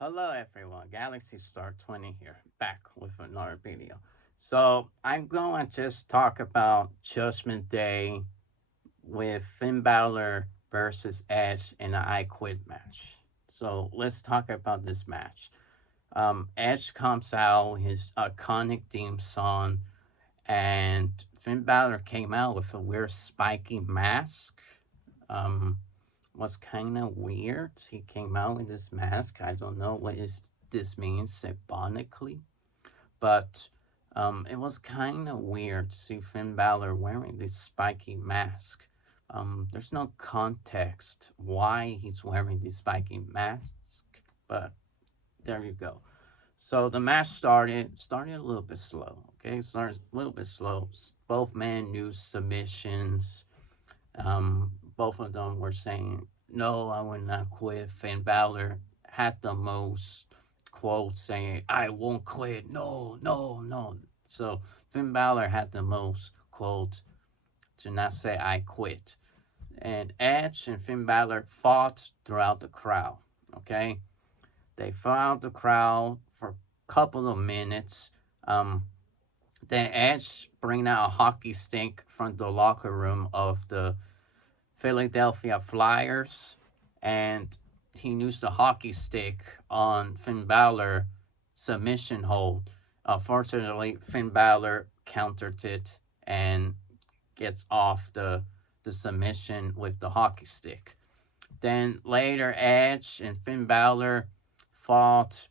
Hello everyone, Galaxy Star 20 here, back with another video. So I'm going to just talk about Judgment Day with Finn Balor versus Edge in an I Quit match. So let's talk about this match. Edge comes out, his iconic theme song, and Finn Balor came out with a weird spiky mask. Um, was kind of weird. He came out with this mask. I don't know what is this means symbolically, but it was kind of weird to see Finn Balor wearing this spiky mask. There's no context why he's wearing this spiky mask, but there you go. So the match started a little bit slow. Okay, started a little bit slow. Both men used submissions. Both of them were saying, "No, I will not quit." Finn Balor had the most quotes saying, "I won't quit." No, no, no. So Finn Balor had the most quotes to not say "I quit." And Edge and Finn Balor fought throughout the crowd. Okay, they fought the crowd for a couple of minutes. Then Edge bring out a hockey stick from the locker room of the Philadelphia Flyers, and he used the hockey stick on Finn Balor submission hold. Fortunately, Finn Balor countered it and gets off the submission with the hockey stick. Then later, Edge and Finn Balor fought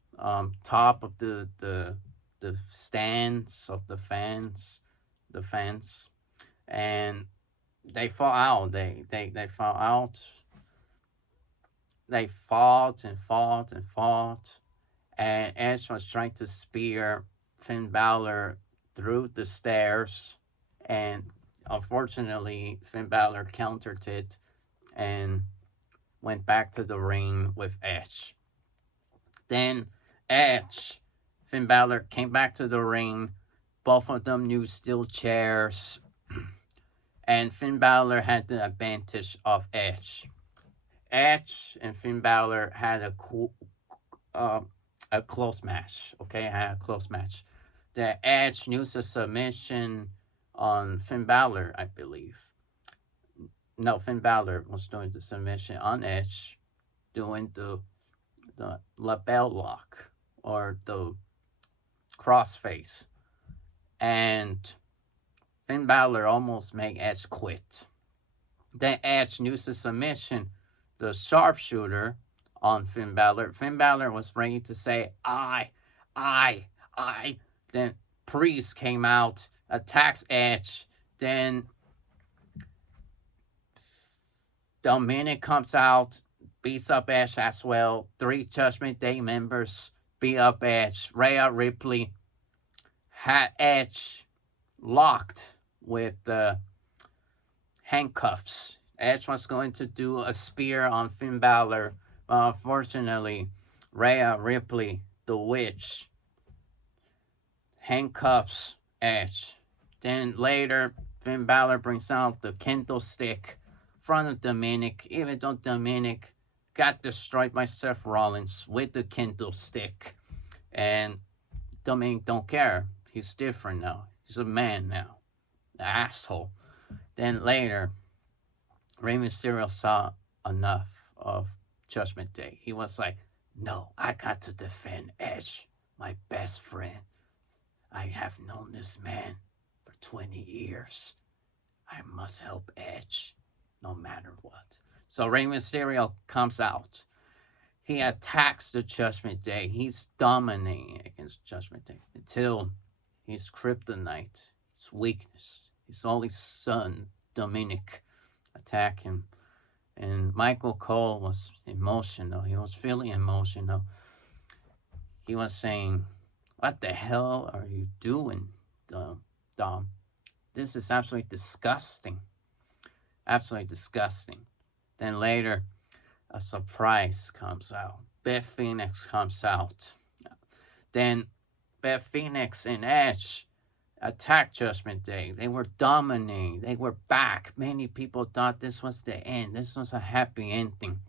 top of the stands of the fans, and they fought out. They fought out. They fought and fought and fought, and Edge was trying to spear Finn Balor through the stairs, and unfortunately, Finn Balor countered it and went back to the ring with Edge. Then Edge, Finn Balor came back to the ring. Both of them used steel chairs, and Finn Balor had the advantage of Edge. Edge and Finn Balor had uh, a close match. Okay, had a close match. The Edge used a submission on Finn Balor, I believe. No, Finn Balor was doing the submission on Edge, doing the lapel lock or the crossface, and Finn Balor almost made Edge quit. Then Edge used a submission, the sharpshooter on Finn Balor. Finn Balor was ready to say, I. Then Priest came out, attacks Edge. Then Dominic comes out, beats up Edge as well. 3 Judgment Day members beat up Edge. Rhea Ripley had Edge locked with the handcuffs. Edge was going to do a spear on Finn Balor, but unfortunately, Rhea Ripley, the witch, handcuffs Edge. Then later, Finn Balor brings out the kendo stick in front of Dominic, even though Dominic got destroyed by Seth Rollins with the kendo stick. And Dominic don't care. He's different now. He's a man now. The asshole. Then later, Rey Mysterio saw enough of Judgment Day. He was like, "No, I got to defend Edge, my best friend. I have known this man for 20 years. I must help Edge no matter what." So Rey Mysterio comes out. He attacks the Judgment Day. He's dominating against Judgment Day until his kryptonite, his weakness, his only son, Dominic, attack him. And Michael Cole was emotional. He was feeling emotional. He was saying, "What the hell are you doing, Dom? This is absolutely disgusting. Absolutely disgusting." Then later, a surprise comes out. Beth Phoenix comes out. Then Beth Phoenix and Edge attack Judgment Day. They were dominating. They were back. Many people thought this was the end. This was a happy ending.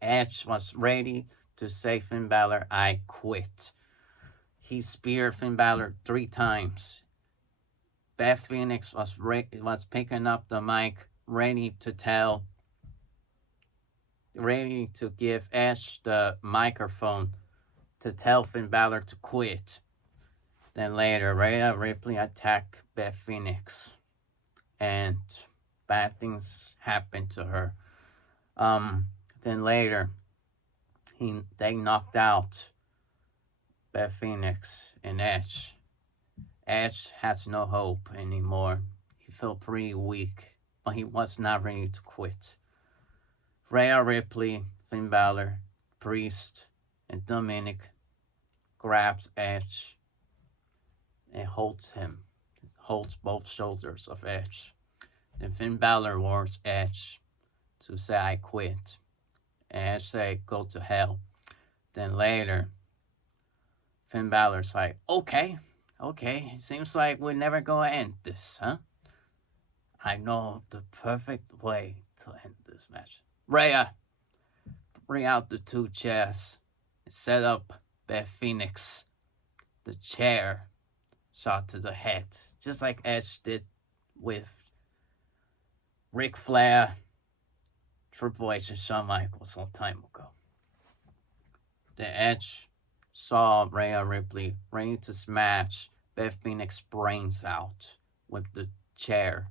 Edge was ready to say Finn Balor, I quit. He speared Finn Balor 3 times. Beth Phoenix was picking up the mic, ready to give Edge the microphone to tell Finn Balor to quit. Then later, Rhea Ripley attacked Beth Phoenix, and bad things happened to her. Then later, they knocked out Beth Phoenix and Edge. Edge has no hope anymore. He felt pretty weak, but he was not ready to quit. Rhea Ripley, Finn Balor, Priest, and Dominic grabs Edge and holds both shoulders of Edge. Then Finn Balor warns Edge to say, I quit. And Edge say, go to hell. Then later, Finn Balor's like, okay, seems like we're never gonna end this, huh? I know the perfect way to end this match. Rhea, bring out the 2 chairs and set up Beth Phoenix. The chair shot to the head, just like Edge did with Ric Flair, Triple H, and Shawn Michaels a long time ago. The Edge saw Rhea Ripley ready to smash Beth Phoenix's brains out with the chair,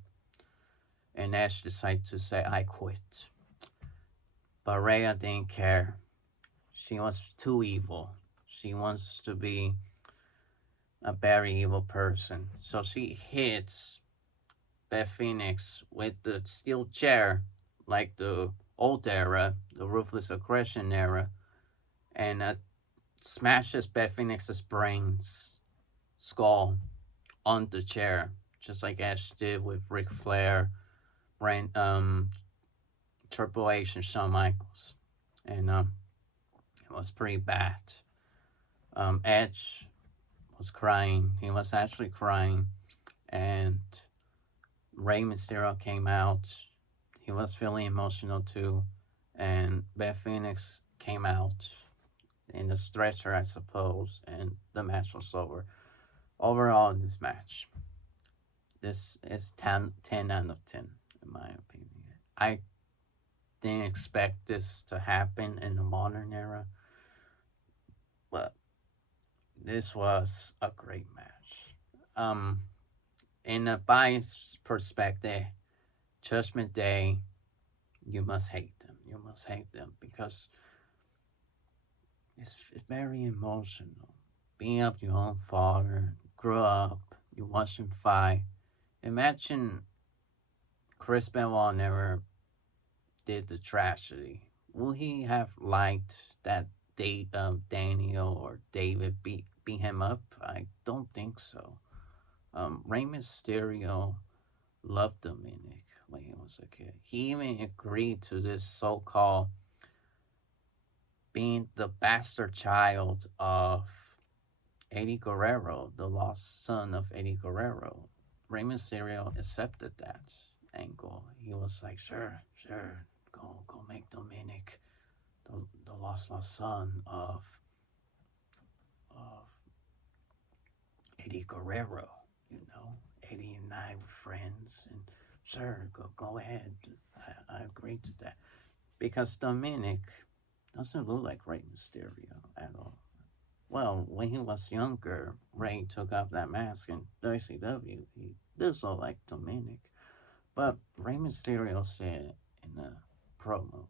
and Edge decided to say, I quit. But Rhea didn't care. She was too evil. She wants to be a very evil person. So she hits Beth Phoenix with the steel chair, like the old era, the Ruthless Aggression era, and smashes Beth Phoenix's skull on the chair, just like Ash did with Ric Flair, Triple H, and Shawn Michaels. And it was pretty bad. Edge was crying. He was actually crying. And Rey Mysterio came out. He was feeling emotional too. And Beth Phoenix came out in the stretcher, I suppose, and the match was over. Overall, this match, this is 10 out of 10, in my opinion. I didn't expect this to happen in the modern era, but this was a great match. In a biased perspective, Judgment Day, you must hate them. You must hate them because it's very emotional. Being up your own father, grew up, you watch him fight. Imagine Chris Benoit never did the tragedy. Will he have liked that Daniel or David beat him up? I don't think so. Rey Mysterio loved Dominic when he was a kid. He even agreed to this so-called being the bastard child of Eddie Guerrero, the lost son of Eddie Guerrero. Rey Mysterio accepted that angle. He was like, sure, go make Dominic the lost son of Eddie Guerrero. You know, Eddie and I were friends, and sure, go ahead. I agreed to that because Dominic doesn't look like Rey Mysterio at all. Well, when he was younger, Rey took off that mask in WCW. He does look like Dominic. But Rey Mysterio said in a promo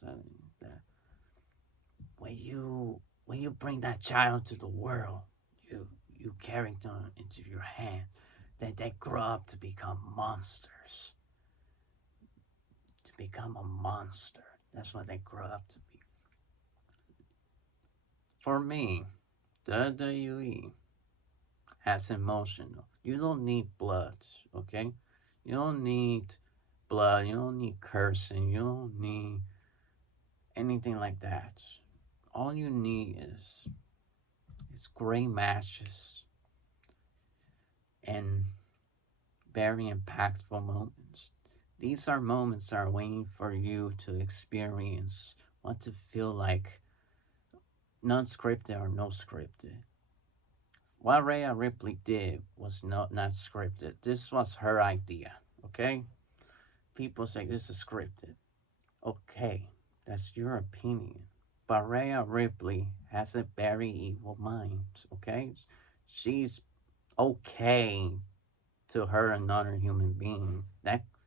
saying that when you bring that child to the world, you carry them into your hand, then they grow up to become monsters. To become a monster. That's what they grow up to be. For me, the WWE has emotional. You don't need blood, okay? You don't need blood. You don't need cursing. You don't need anything like that. All you need is great matches and very impactful moments. These are moments that are waiting for you to experience what to feel like non-scripted or no scripted. What Rhea Ripley did was not scripted. This was her idea. Okay, people say this is scripted. Okay, that's your opinion. But Rhea Ripley has a very evil mind. Okay, she's okay to hurt another human being.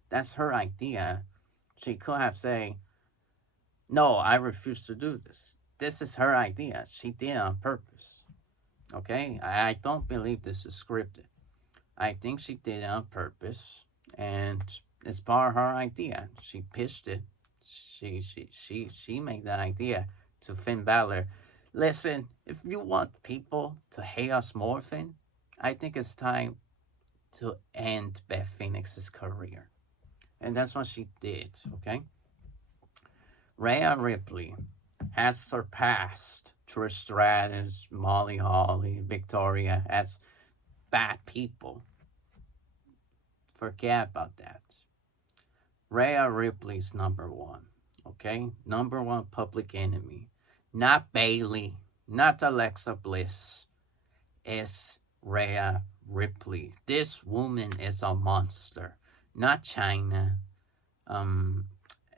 That's her idea. She could have said, "No, I refuse to do this." This is her idea. She did it on purpose. Okay, I don't believe this is scripted. I think she did it on purpose, and it's part of her idea. She pitched it. She made that idea to Finn Balor. Listen, if you want people to hate us more, Finn, I think it's time to end Beth Phoenix's career, and that's what she did. Okay, Rhea Ripley has surpassed Trish Stratus, Molly Holly, Victoria as bad people. Forget about that. Rhea Ripley's number one. Okay? Number one public enemy. Not Bailey, not Alexa Bliss. It's Rhea Ripley. This woman is a monster. Not China. Um,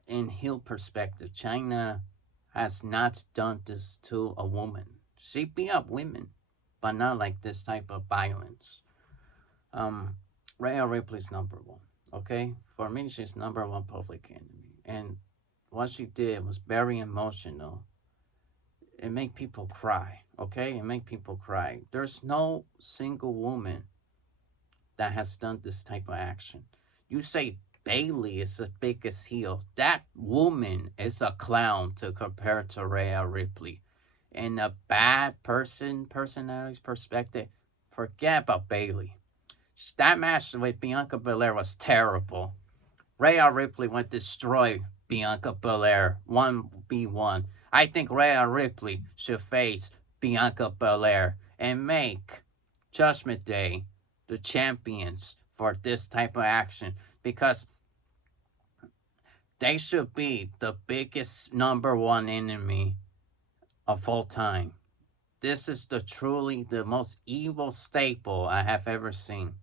in heel perspective, China has not done this to a woman. She beat up women, but not like this type of violence. Um, Rhea Ripley's number one. Okay, for me, she's number one public enemy, and what she did was very emotional. It made people cry. Okay, it made people cry. There's no single woman that has done this type of action. You say Bailey is the biggest heel. That woman is a clown to compare to Rhea Ripley. In a bad personality's perspective, forget about Bailey. That match with Bianca Belair was terrible. Rhea Ripley went destroy Bianca Belair 1v1. I think Rhea Ripley should face Bianca Belair and make Judgment Day the champions for this type of action because they should be the biggest number one enemy of all time. This is the most evil staple I have ever seen.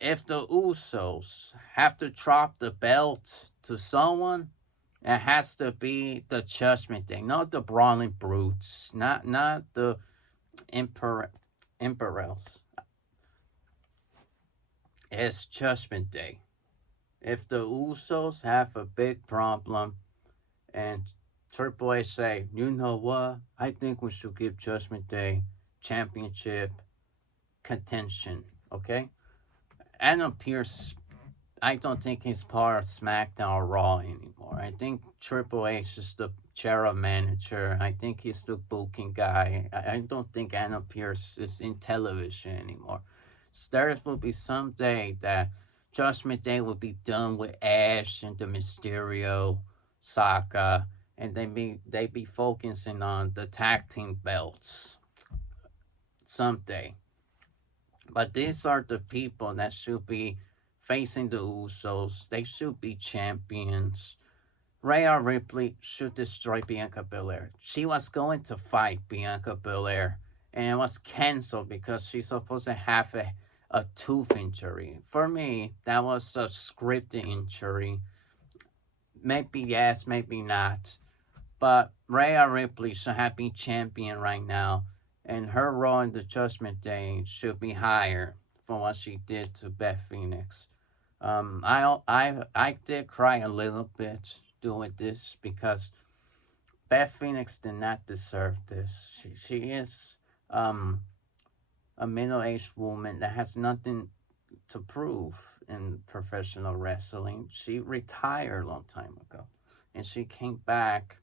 If the Usos have to drop the belt to someone, it has to be the Judgment Day, not the Brawling Brutes, not the Emperor Emperors. It's Judgment Day. If the Usos have a big problem and Triple H say, you know what? I think we should give Judgment Day championship contention. Okay? Adam Pierce, I don't think he's part of SmackDown or Raw anymore. I think Triple H is the general manager. I think he's the booking guy. I don't think Adam Pierce is in television anymore. So there will be some day that Judgment Day will be done with Ash and the Mysterio saga, and they be focusing on the tag team belts someday. But these are the people that should be facing the Usos. They should be champions. Rhea Ripley should destroy Bianca Belair. She was going to fight Bianca Belair, and it was canceled because she's supposed to have a tooth injury. For me, that was a scripted injury. Maybe yes, maybe not. But Rhea Ripley should have been champion right now, and her role in the Judgment Day should be higher for what she did to Beth Phoenix. I did cry a little bit doing this because Beth Phoenix did not deserve this. She is a middle-aged woman that has nothing to prove in professional wrestling. She retired a long time ago, and she came back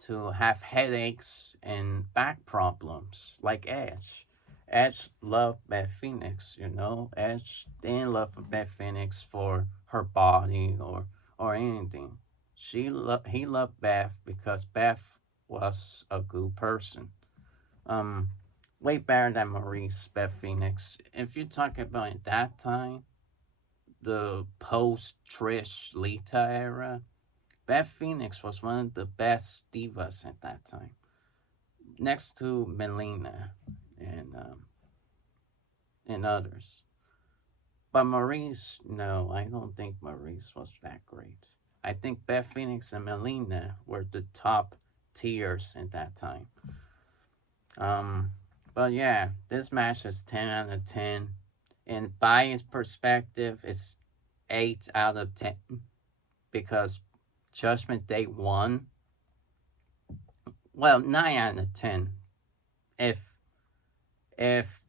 to have headaches and back problems like Edge. Edge loved Beth Phoenix, you know. Edge didn't love Beth Phoenix for her body or anything. He loved Beth because Beth was a good person. Um, Way better than Maurice Beth Phoenix. If you talk about at that time, the post Trish Lita era, Beth Phoenix was one of the best divas at that time. next to Melina and um, and others. But Maurice, no, I don't think Maurice was that great. I think Beth Phoenix and Melina were the top tiers at that time. Um, but yeah, this match is 10 out of 10. In bias perspective, it's 8 out of 10 because Judgment Day won. Well, 9 out of 10. If if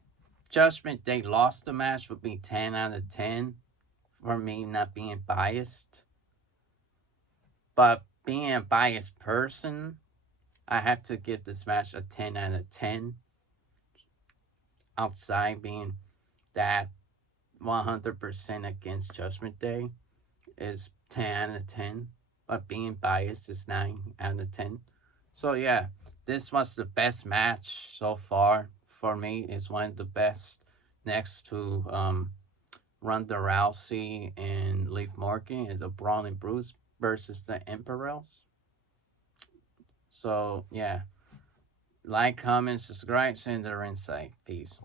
Judgment Day lost the match, would be 10 out of 10 for me not being biased. But being a biased person, I have to give this match a 10 out of 10. Outside being that 100% against Judgment Day is 10 out of 10. But being biased is 9 out of 10. So yeah, this was the best match so far for me. It's one of the best next to Ronda Rousey and Liv Morgan and the Braun and Bruce versus the Emperors. So yeah, like, comment, subscribe, send their insight. Peace.